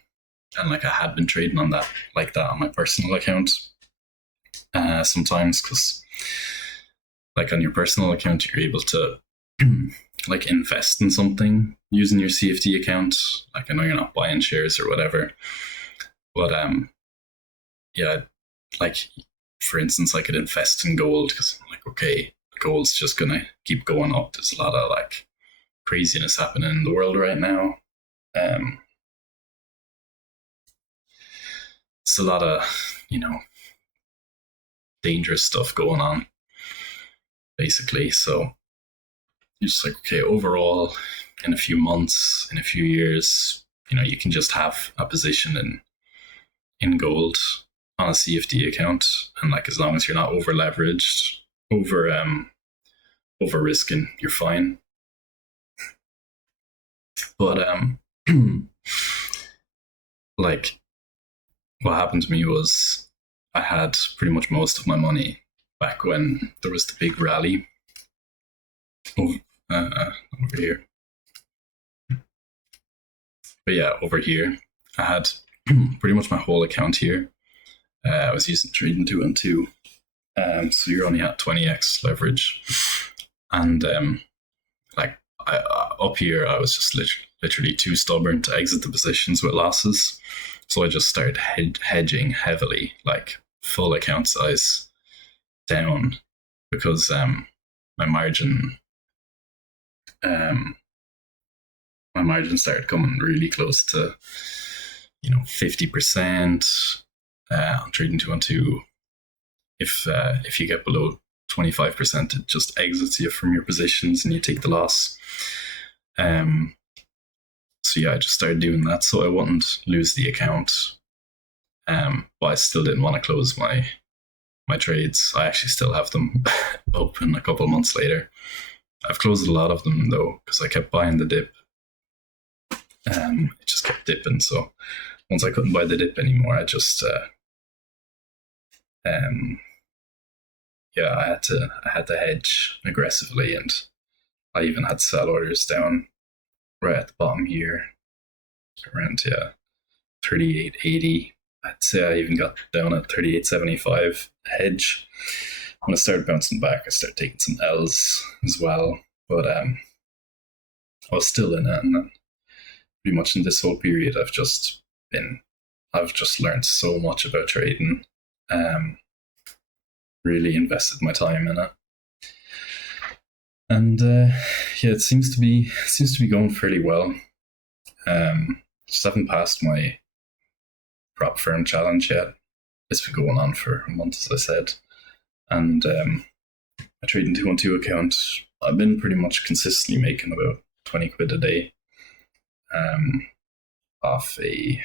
like I had been trading on that like that on my personal account sometimes, because like on your personal account you're able to like invest in something using your CFD account. Like, I know you're not buying shares or whatever, but yeah, like for instance, I could invest in gold because I'm like, okay, gold's just gonna keep going up. There's a lot of like craziness happening in the world right now. It's a lot of dangerous stuff going on, basically. So you're just like, okay, overall, in a few months, in a few years, you can just have a position in gold on a CFD account, and like as long as you're not over leveraged, over risking, you're fine. But like what happened to me was I had pretty much most of my money back when there was the big rally over, over here. But yeah, over here, I had pretty much my whole account here. I was using trading 212. So you're only at 20x leverage. And like up here, I was just literally too stubborn to exit the positions with losses. So I just started hedging heavily, like full account size down, because my margin my margin started coming really close to 50% on trading 212. If you get below 25%, it just exits you from your positions and you take the loss. So yeah, I just started doing that so I wouldn't lose the account. But I still didn't want to close my trades. I actually still have them open a couple of months later. I've closed a lot of them though because I kept buying the dip. It just kept dipping. So once I couldn't buy the dip anymore, I just yeah, I had to hedge aggressively, and I even had sell orders down right at the bottom here, around 38.80. I'd say I even got down at 38.75 hedge. When I started bouncing back, I started taking some L's as well, but I was still in it, and then pretty much in this whole period, I've just learned so much about trading. Really invested my time in it, and yeah, it seems to be going fairly well. Just haven't passed my prop firm challenge yet. It's been going on for a month, as I said, and my trading 212 account, I've been pretty much consistently making about 20 quid a day off a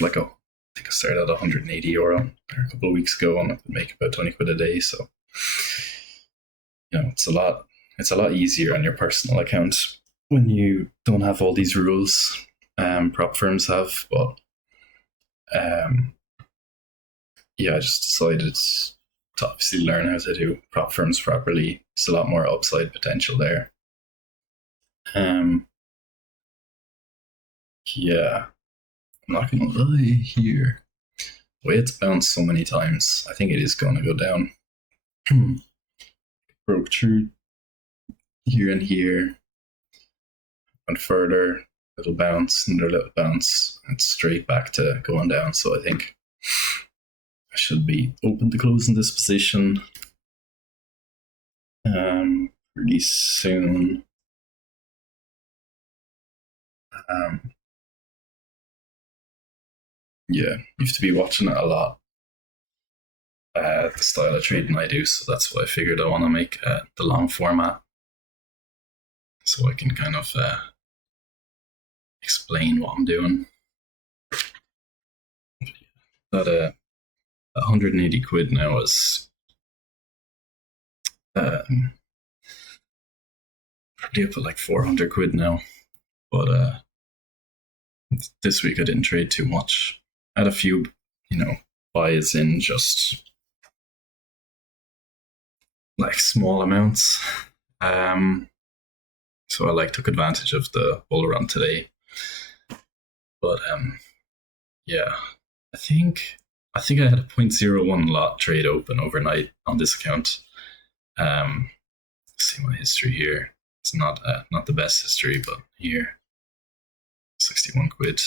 like I think I started at 180 euro a couple of weeks ago, and I've been making about 20 quid a day. So it's a lot easier on your personal account when you don't have all these rules prop firms have. But yeah, I just decided to obviously learn how to do prop firms properly. There's a lot more upside potential there. Yeah, I'm not gonna lie here. The way it's bounced so many times, I think it is gonna go down. Broke through here and here, went further, little bounce, another little bounce, and straight back to going down. So I think I should be open to closing this position really soon. Yeah, you have to be watching it a lot. The style of trading I do, so that's why I figured I want to make the long format, so I can kind of explain what I'm doing. That 180 quid now is probably up at like 400 quid now, but this week I didn't trade too much. I had a few, buys in just like small amounts. So I took advantage of the bull run today. But yeah, I think I had a 0.01 lot trade open overnight on this account. See my history here. It's not the best history, but here, 61 quid.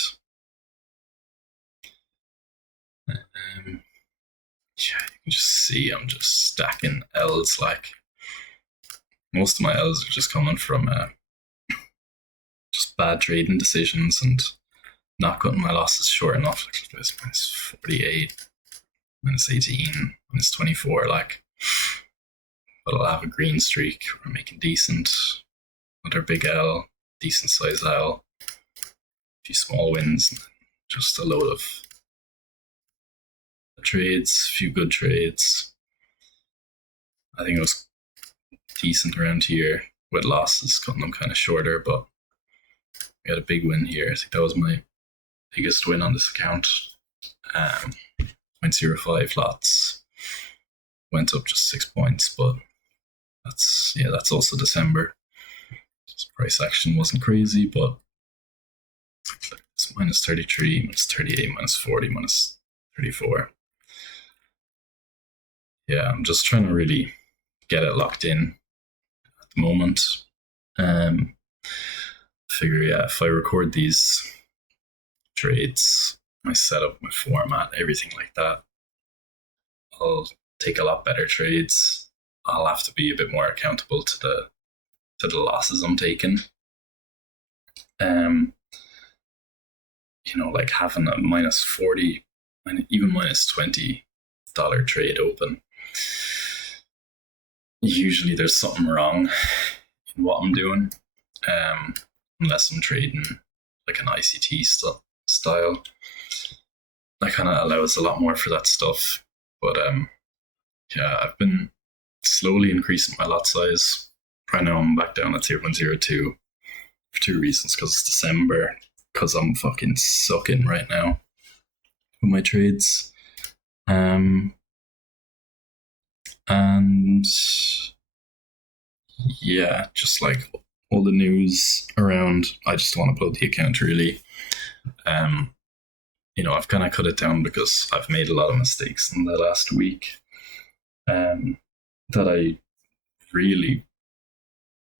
Yeah, you can just see I'm just stacking L's. Like most of my L's are just coming from just bad trading decisions and not cutting my losses short enough. Like this minus 48, minus 18, minus 24. Like, but I'll have a green streak. We're making decent. Another big L, decent size L. A few small wins, and just a load of trades, a few good trades. I think it was, decent around here with losses, cutting them kind of shorter, but we had a big win here. I think that was my biggest win on this account. 0.05 lots. Went up just 6 points, but that's also December. This price action wasn't crazy, but it's minus 33, minus 38, minus 40, minus 34. Yeah, I'm just trying to really get it locked in at the moment. Figure, if I record these trades, my setup, my format, everything like that, I'll take a lot better trades. I'll have to be a bit more accountable to the losses I'm taking. Like having a minus 40, even minus $20 trade open. Usually there's something wrong in what I'm doing, unless I'm trading like an ICT style. That kind of allows a lot more for that stuff. But I've been slowly increasing my lot size. Right now I'm back down at 0.02 for two reasons. Because it's December, because I'm fucking sucking right now with my trades. And yeah, just like all the news around, I just want to upload the account really. I've kind of cut it down because I've made a lot of mistakes in the last week that I really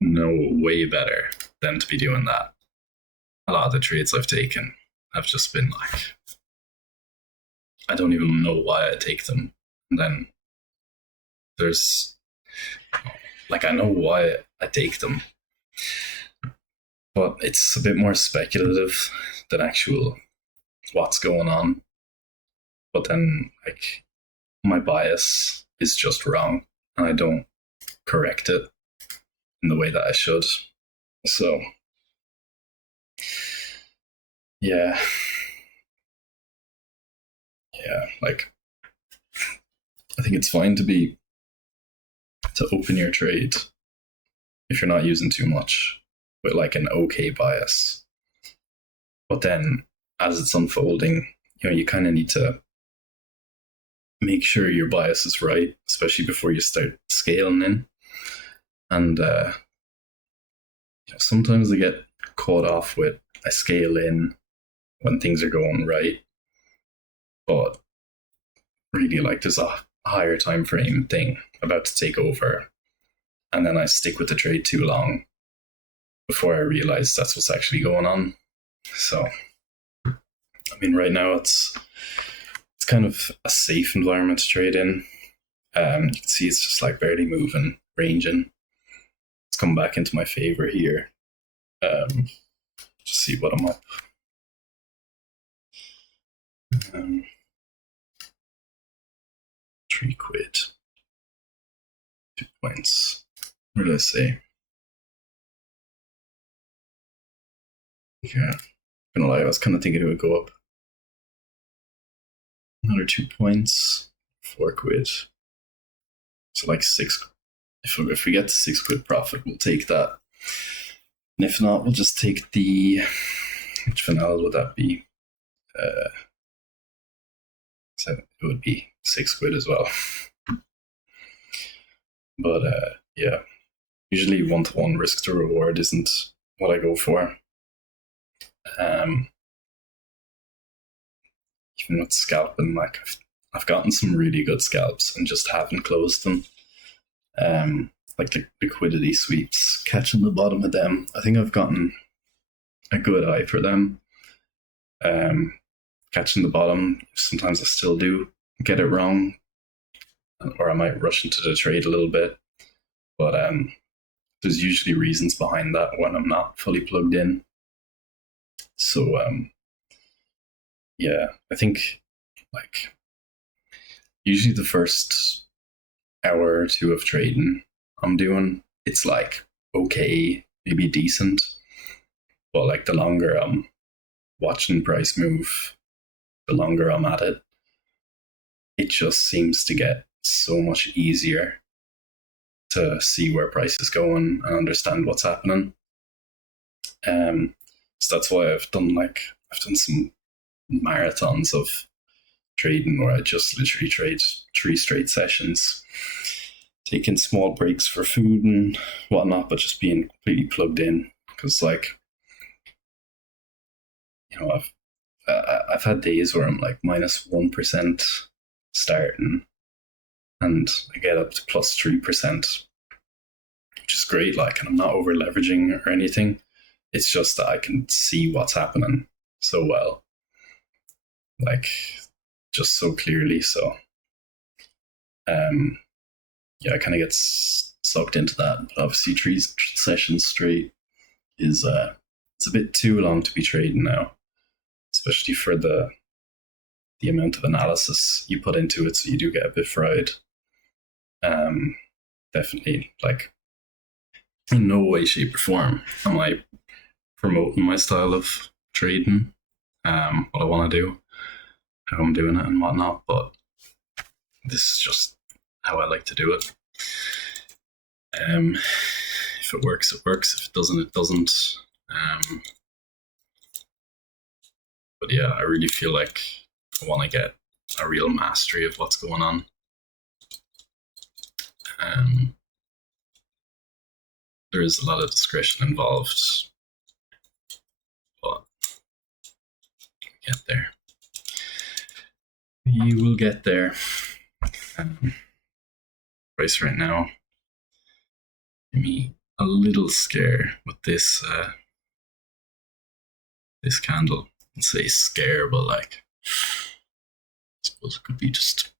know way better than to be doing that. A lot of the trades I've taken have just been like, I don't even know why I take them. And then there's, like, I know why I take them, but it's a bit more speculative than actual what's going on. But then, like, my bias is just wrong, and I don't correct it in the way that I should. So, yeah, like, I think it's fine to open your trade if you're not using too much with like an okay bias. But then as it's unfolding, you kind of need to make sure your bias is right, especially before you start scaling in. And sometimes I get caught off with I scale in when things are going right, but really, like, there's a higher time frame thing about to take over, and then I stick with the trade too long before I realize that's what's actually going on. So, I mean, right now it's kind of a safe environment to trade in. You can see it's just like barely moving, ranging. It's come back into my favor here. Just see what I'm up. 3 quid. 2 points. What did I say? Yeah. I'm gonna lie, I was kind of thinking it would go up. Another 2 points. 4 quid. So like 6. If we get to 6 quid profit, we'll take that. And if not, we'll just take the. Which finale would that be? So it would be 6 quid as well. But yeah, usually 1-to-1 risk to reward isn't what I go for. Even with scalping, like I've gotten some really good scalps and just haven't closed them. Like the liquidity sweeps, catching the bottom of them. I think I've gotten a good eye for them. Catching the bottom, sometimes I still do get it wrong, or I might rush into the trade a little bit. But there's usually reasons behind that when I'm not fully plugged in. So yeah, I think like usually the first hour or two of trading I'm doing, it's like okay, maybe decent. But like the longer I'm watching price move, the longer I'm at it, it just seems to get so much easier to see where price is going and understand what's happening. So that's why I've done some marathons of trading where I just literally trade 3 straight sessions, taking small breaks for food and whatnot, but just being completely plugged in. Because I've had days where I'm like -1% starting, and I get up to +3%, which is great. And I'm not over leveraging or anything. It's just that I can see what's happening so well, just so clearly. So, I kind of get sucked into that. But obviously, 3 sessions straight is it's a bit too long to be trading now, especially for the amount of analysis you put into it. So you do get a bit fried. Definitely, in no way, shape, or form am I promoting my style of trading, what I want to do, how I'm doing it, and whatnot. But this is just how I like to do it. If it works, it works. If it doesn't, it doesn't. But yeah, I really feel like I want to get a real mastery of what's going on. There is a lot of discretion involved, but get there. You will get there. Price right now, give me a little scare with this this candle. I'd say scare, but I suppose it could be just a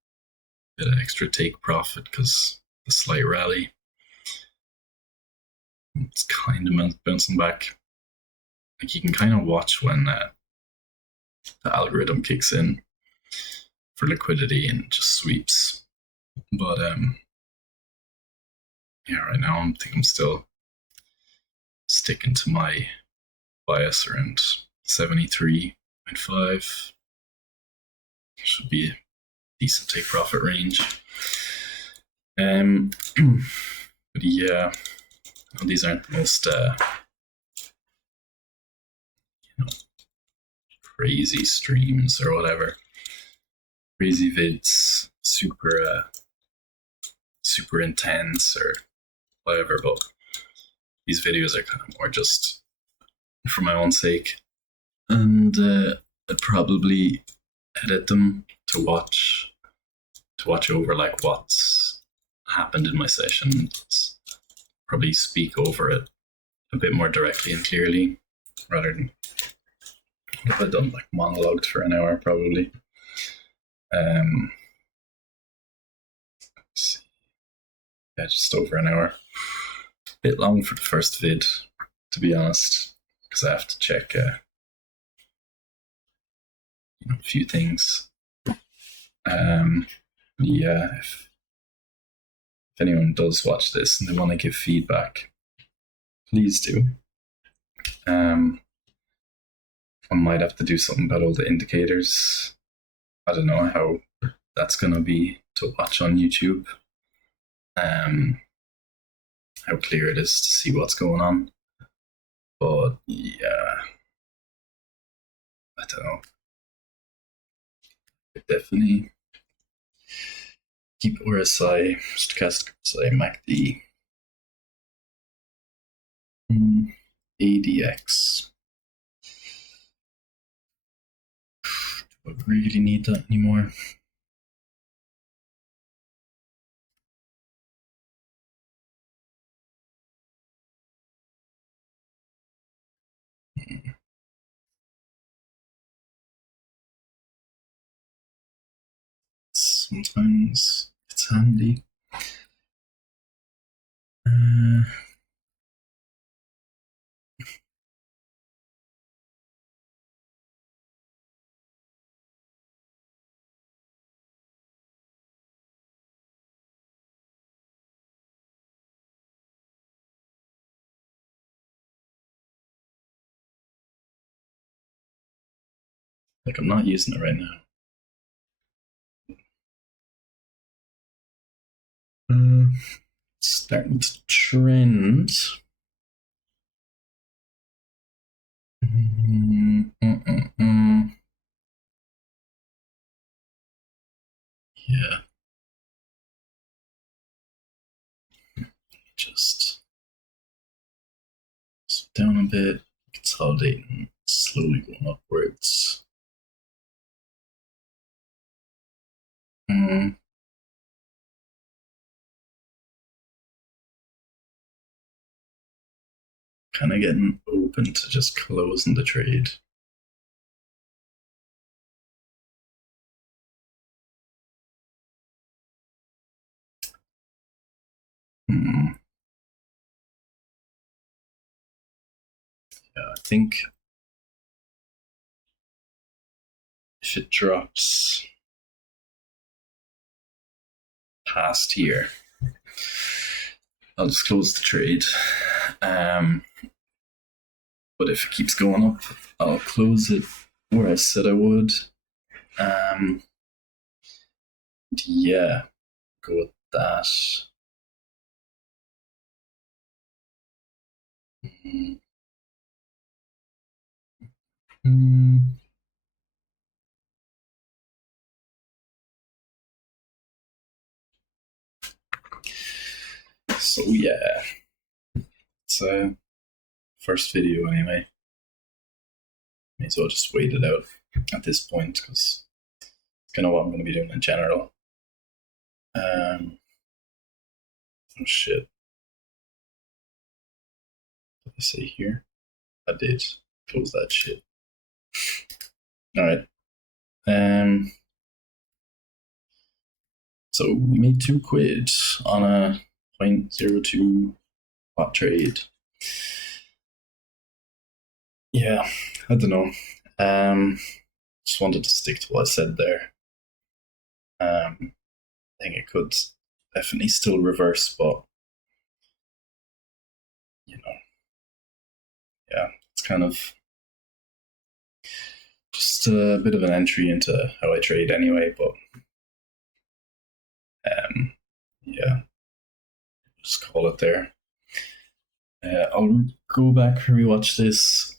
bit of extra take profit because the slight rally. It's kind of bouncing back. You can kind of watch when the algorithm kicks in for liquidity and just sweeps. But right now I think I'm still sticking to my bias around 73.5. Should be a decent take profit range. But yeah, these aren't the most crazy streams or whatever, crazy vids, super intense or whatever. But these videos are kind of more just for my own sake, and I'd probably edit them to watch over what's happened in my session. Probably speak over it a bit more directly and clearly, rather than if I'd done monologued for an hour probably. Yeah, just over an hour. A bit long for the first vid, to be honest, because I have to check a few things. Yeah, if anyone does watch this and they want to give feedback, please do. I might have to do something about all the indicators. I don't know how that's going to be to watch on YouTube. How clear it is to see what's going on. But yeah, I don't know. Definitely keep RSI, stochastic RSI, MACD, ADX. Do I really need that anymore? Sometimes it's handy. I'm not using it right now. starting to trend. Yeah. Just down a bit, consolidating, slowly going upwards. Kind of getting open to just closing the trade. Yeah, I think if it drops past here, I'll just close the trade. But if it keeps going up, I'll close it where I said I would. Yeah, go with that. So yeah, it's a first video anyway. May as well just wait it out at this point because it's kind of what I'm going to be doing in general. Oh shit. What did I say here? I did. Close that shit. Alright. So we made £2 on a 0.02 bot trade. Yeah, I don't know. Just wanted to stick to what I said there. I think it could definitely still reverse, but you know, yeah, it's kind of just a bit of an entry into how I trade anyway. But yeah, just call it there. I'll go back and rewatch this,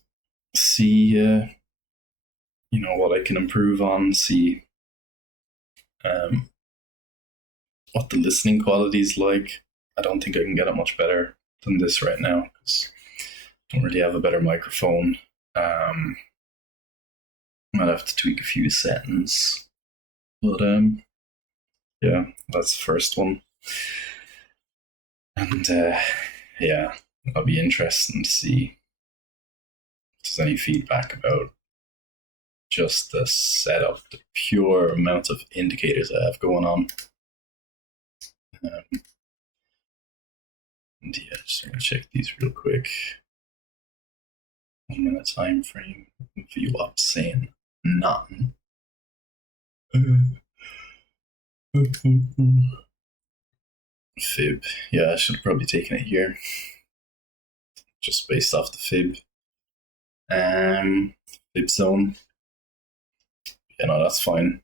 see what I can improve on, see what the listening quality is like. I don't think I can get it much better than this right now because I don't really have a better microphone. Might have to tweak a few settings, but yeah, that's the first one. And yeah, it'll be interesting to see if there's any feedback about just the setup, the pure amount of indicators I have going on. And yeah, just gonna check these real quick. 1 minute time frame. View up saying nothing. Fib. Yeah, I should have probably taken it here. Just based off the fib. Fib zone. Yeah, no, that's fine.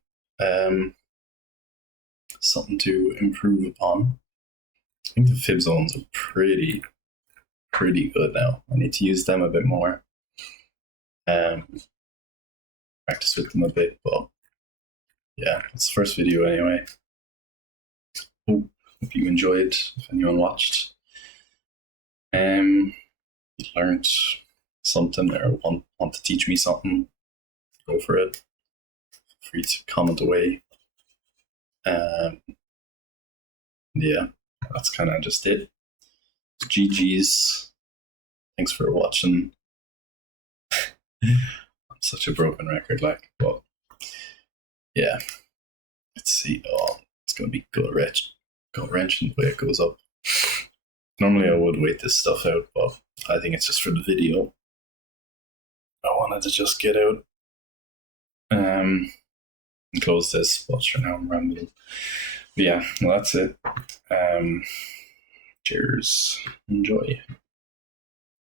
Something to improve upon. I think the fib zones are pretty good now. I need to use them a bit more. Practice with them a bit, but yeah, it's the first video anyway. Hope you enjoyed, if anyone watched. Learned something or want to teach me something, go for it. Feel free to comment away. Yeah, that's kind of just it. GG's. Thanks for watching. I'm such a broken record, like, but yeah. Let's see. Oh, it's gonna be gut wrenching the way it goes up. Normally I would wait this stuff out, but I think it's just for the video. I wanted to just get out and close this, but for now I'm rambling. But yeah, well, that's it. Cheers. Enjoy.